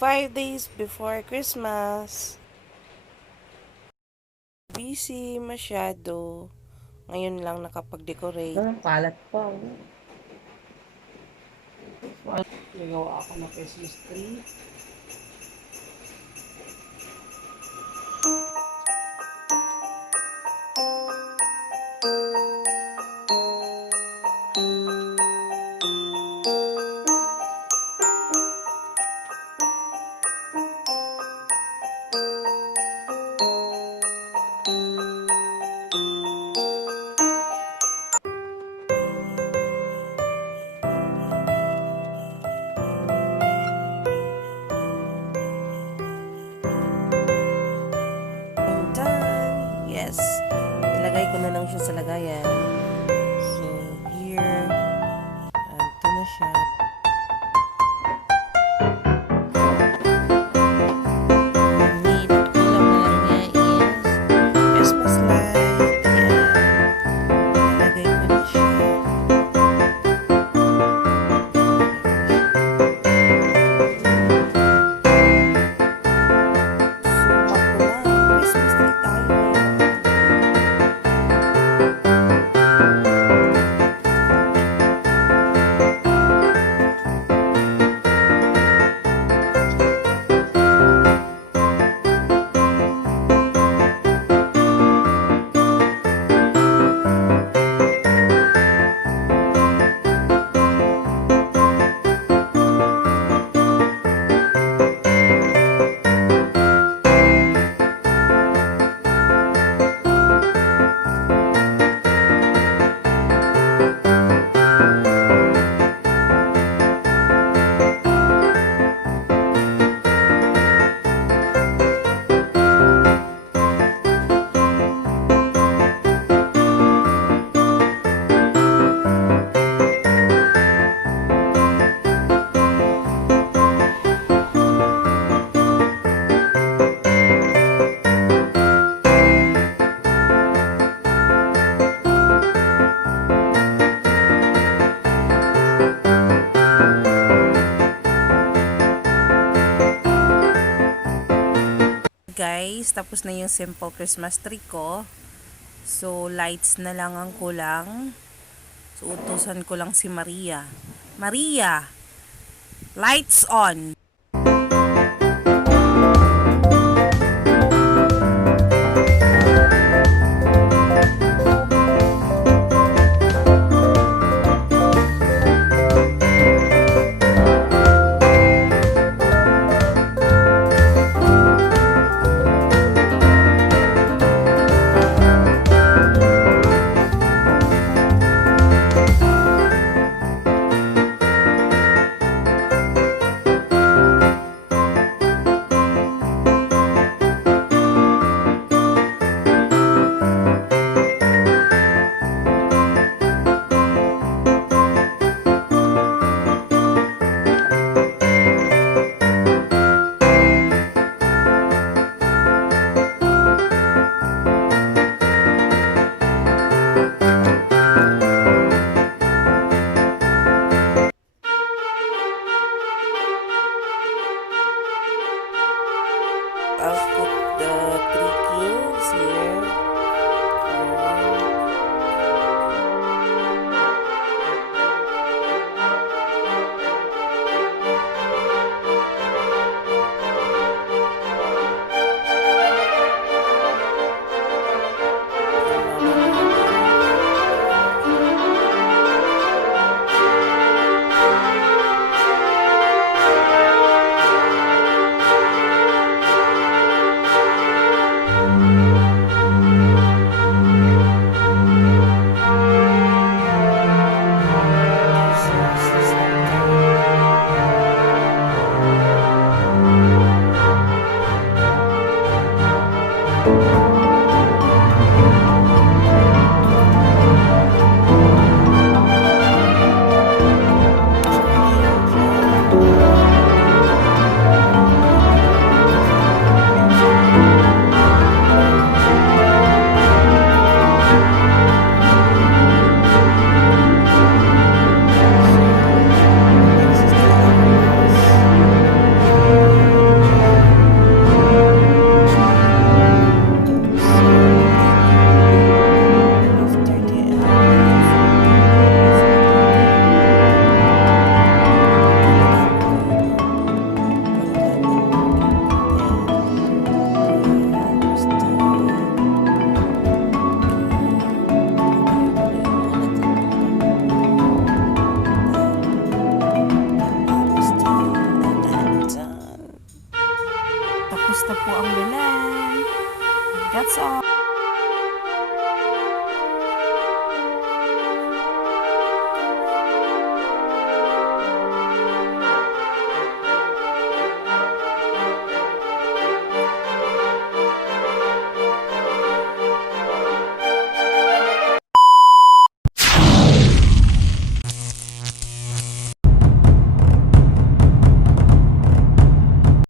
5 days before Christmas. Busy masyado. Ngayon lang nakapag-decorate. Kalat pa. Nagawa ako ng Christmas tree. Yes, ilagay ko na lang siya sa lagayan. So, here, ito na siya. Need ko lang niya is Christmas light. Yan. Ilagay ko na siya. Christmas tree tayo. Guys, tapos na yung simple Christmas tree ko. So, lights na lang ang kulang. So, utusan ko lang si Maria. Maria! Lights on! I'll put the three kings here. Ito po ang Belen. That's all.